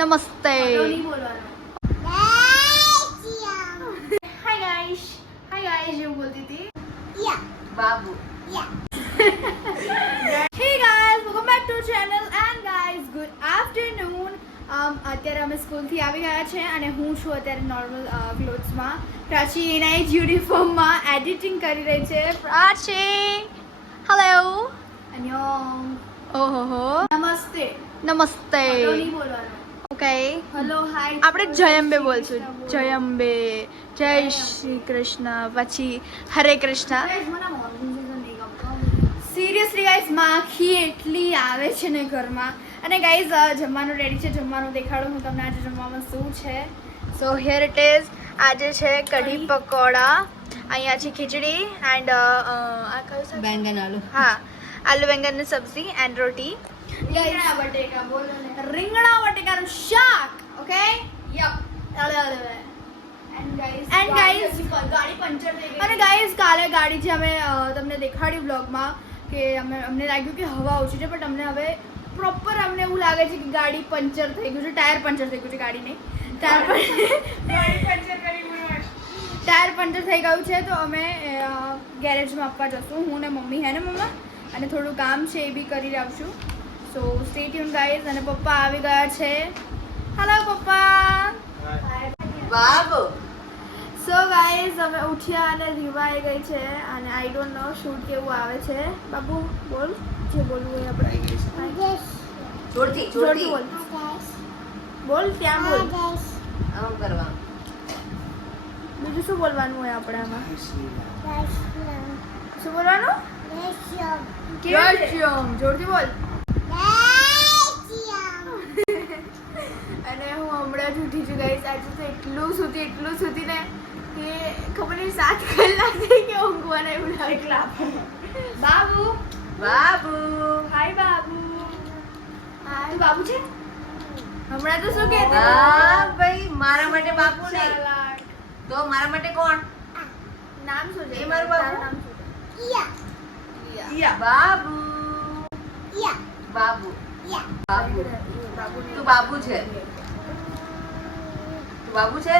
નમસ્તે. Hi guys એવું બોલતી હતી Babu. Hey guys, welcome back to channel and guys, good afternoon. અત્યારે અમે સ્કૂલથી આવી ગયા છે અને હું છું અત્યારે નોર્મલ ક્લોથ્સમાં. પ્રાચી એના જ યુનિફોર્મમાં એડિટિંગ કરી રહી છે. પ્રાચી, હેલો. અન્યોંગ. ઓહો, નમસ્તે. નમસ્તે. હેલો નહીં બોલવાનું. Okay, hello hi. આપણે જયંબે બોલશું. જયંબે, જય શ્રી કૃષ્ણ, પછી હરે કૃષ્ણ. Guys, મને મોર્નિંગ સિઝન નહીં ગમતો. સિરિયસલી ગાઈઝ માખી એટલી આવે છે ને ઘરમાં. અને ગાઈઝ જમવાનું રેડી છે, જમવાનું દેખાડું હું તમને આજે જમવામાં શું છે. સો હિયર ઇટ ઇઝ. આજે છે કઢી પકોડા, અહીંયા છે ખીચડી એન્ડ આ કયું શાક? બેંગન આલુ. હા, આલુ બેંગનની સબ્જી એન્ડ રોટી. રીંગણા બટેકા બોલો ને. રીંગણા બટેકાનું શાક. Okay yup. એન્ડ ગાઈઝ ગાડી પંચર થઈ અને ગાઈઝ કાલે ગાડી છે અમે તમને દેખાડ્યું બ્લોગમાં કે અમને લાગ્યું કે હવા ઓછી છે, બટ અમને હવે પ્રોપર અમને એવું લાગે છે કે ગાડી પંચર થઈ ગયું છે. ટાયર પંચર થઈ ગયું છે, ગાડી નહીં, ટાયર પંચર થઈ ગયું છે. તો અમે ગેરેજમાં આપવા જશું, હું ને મમ્મી હે ને મમ્મા, અને થોડું કામ છે એ બી કરી આવશું. સો સ્ટે ટ્યુન ગાઈઝ. અને પપ્પા આવી ગયા છે. હેલો પપ્પા. બાબુ. સો ગાઈઝ અમે ઉઠ્યા અને રીવા આવી ગઈ છે અને આઈ ડોન્ટ નો શૂટ કેવું આવે છે. બાબુ બોલ જે બોલવું હોય આપણે. જોરથી જોરથી બોલ. બોલ ત્યાં બોલ. આમ કરવા. બીજું શું બોલવાનું હોય આપણે આમાં? શું બોલવાનું? કેમ? જોરથી બોલ. અને હું હમણાં જ ઉઠી છું ગાઈસ. આજે તો એટલું સૂતી ને કે ખબર નહીં 7 કલાક થઈ કે ઊંઘવાના એવું લાગે. બાબુ બાબુ. હાય બાબુ. તું બાબુ છે? હમણાં તો શું કહેતી હા ભાઈ, મારા માટે બાબુ નહીં ચાલાક. તો મારા માટે કોણ? નામ શું છે? એ મારું બાબુ. તારું નામ શું છે? યા. બાબુ. બાબુ. બાબુ. તું બાબુ છે? તું બાબુ છે?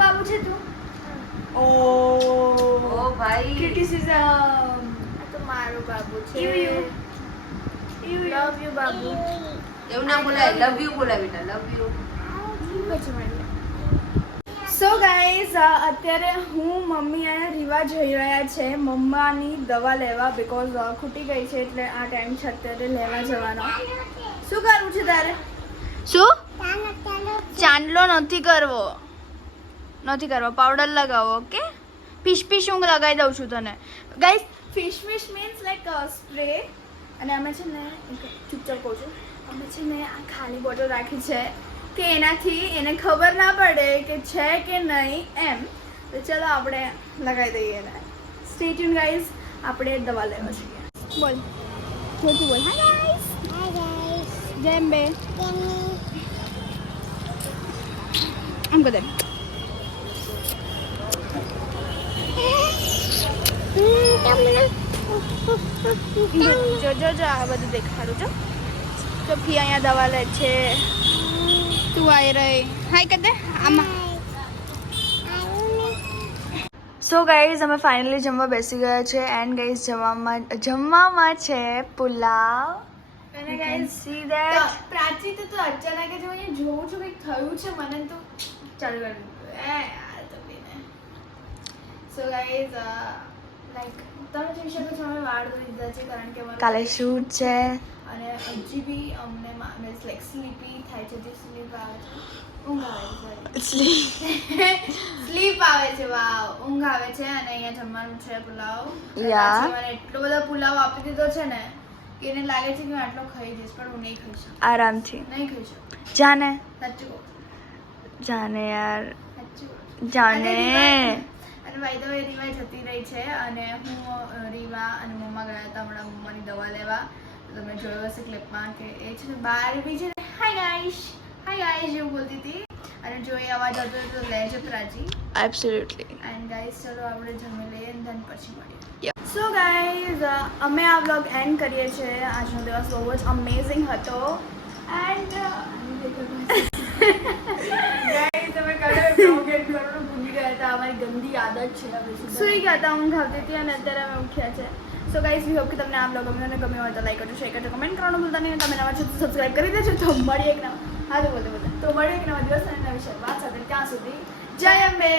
બાબુ છે તું? ઓ ભાઈ. ક્રિટિસિઝમ. આ તો મારો બાબુ છે. Love you Babu. એવું ના બોલાય, લવ યુ બોલાય બેટા, લવ યુ. સો ગાઈઝ અત્યારે હું મમ્મી અને રીવા જઈ રહ્યા છે મમ્માની દવા લેવા, બીકોઝ ખૂટી ગઈ છે એટલે આ ટાઈમ છે અત્યારે લેવા જવાનો. શું કરવું છે તારે? શું? ચાંદલો નથી કરવો, પાવડર લગાવો. ઓકે, પીશ હું લગાવી દઉં છું તને. Guys, fish means like spray. અને અમે છે ને ચૂપચાપ કહું છું, અમે છે ને આ ખાલી બોટલ રાખી છે કે એનાથી એને ખબર ના પડે કે છે કે નહીં એમ. તો ચલો આપણે લગાવી દઈએ એને. Stay tune guys. આપણે દવા લેવા છીએ. બોલ જોતું બોલ. Hi guys. જય અંબે. આમ કહો દે. જો આ બધું દેખાડું છો. તો ફી અહીંયા દવા લે છે. તું આવી રહી. હાય કદે આમાં. સો ગાઈઝ, અમે ફાઇનલી જમવા બેસી ગયા છે એન્ડ ગાઈઝ જમવામાં છે પુલાવ. અને You can guys see that. પ્રાચી તો અચાનક જ હું અહીંયા જોઉં છું કંઈક થયું છે મને તો ચાલુ કરી દીધું. યાર તો બેને. સો ગાઈઝ લાઈક તમે જોઈ શકો છો અમે વાળ ધોઈ દીધા છે કારણ કે અમારે કાલે શૂટ છે. અને હજી બી અમને મીન્સ લાઈક સ્લીપી થાય છે. જે સ્લીપ આવે છે, ઊંઘ આવે છે. સ્લીપ આવે છે. વાવ, ઊંઘ આવે છે. અને અહીંયા જમવાનું છે પુલાવ. Yeah. મને એટલો બધો પુલાવ આપી દીધો છે ને કે એને લાગે છે કે હું આટલો ખાઈ જઈશ, પણ હું નહીં ખાઈ શકું. આરામથી નહીં ખાઈ શકું. જાને સાચું કહું. જાને યાર, સાચું કહું. જાને. અને બાય ધ વે રીવા જતી રહી છે અને હું રીવા અને મમ્મા ગયા હતા હમણાં મમ્માની દવા લેવા. તમે જોયો હશે ક્લિપમાં કે એ છે ને બહાર બી છે. હાય ગાઈસ એવું બોલતી હતી. અને જો એ અવાજ આવતો તો લે છે પ્રાચી. એબ્સોલ્યુટલી. એન્ડ ગાઈસ ચલો આપણે જમી લઈએ અને ધન પછી મળીએ. Yep. સો ગાઈઝ અમે આ વ્લોગ એન્ડ કરીએ છીએ. આજનો દિવસ બહુ જ અમેઝિંગ હતો એન્ડ ગાઈસ તમે કલર બ્લોગેટ કરવાનું ભૂલી ગયા હતા. અમારી ગંદી આદત છે હવે સુઈ ગયા હતા, ઊંઘ આવતી હતી અને અત્યારે અમે ઉઠ્યા છે. સો ગાઈસ વી હોપ કે તમને આ બ્લોગ ગમ્યો હોય તો લાઈક કરજો, શેર કરજો, કમેન્ટ કરવાનું ભૂલતા નહીં. તમે નવા છો તો સબસ્ક્રાઇબ કરી દેજો. તો મળીએ એક નવા દિવસ અને નવી શરૂઆત સાથે. ત્યાં સુધી જય અંબે.